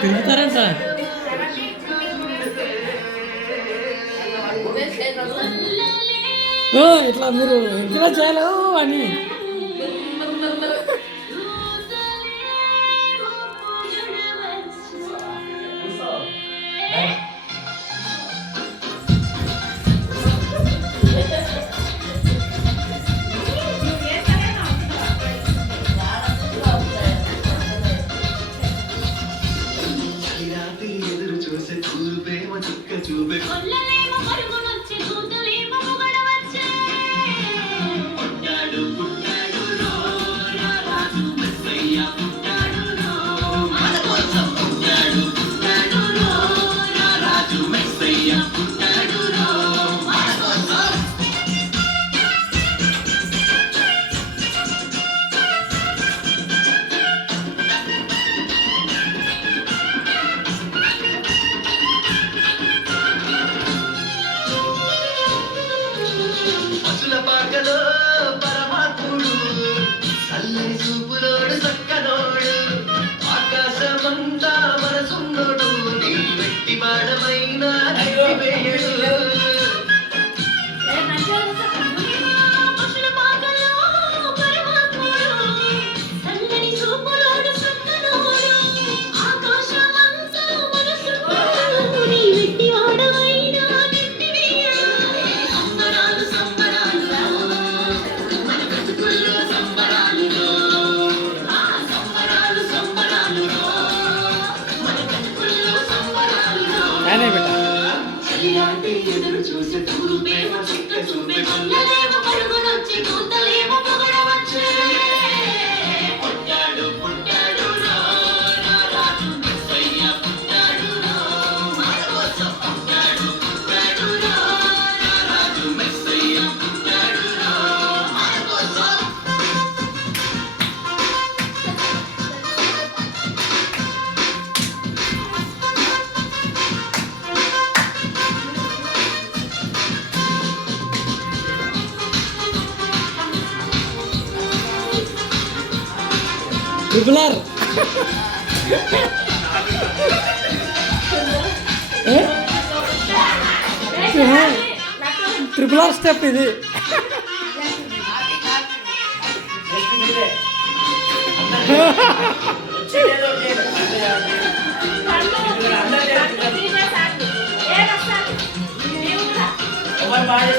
తిరుగుతారంట. ఇట్లా మీరు ఎంకరేజ్ చేయాలి? అని. Hola, చక్కదోడు ఆకాశమంతా మనసున్నోడు నీ వెట్టి బాణమైన tudo bem Dribbler. eh? Triple step ఇది బాగా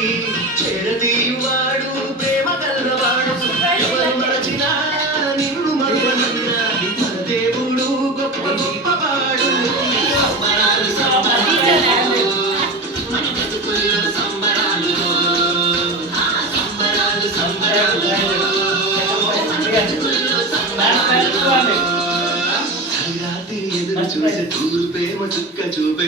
చూపే చుక్క చూపే.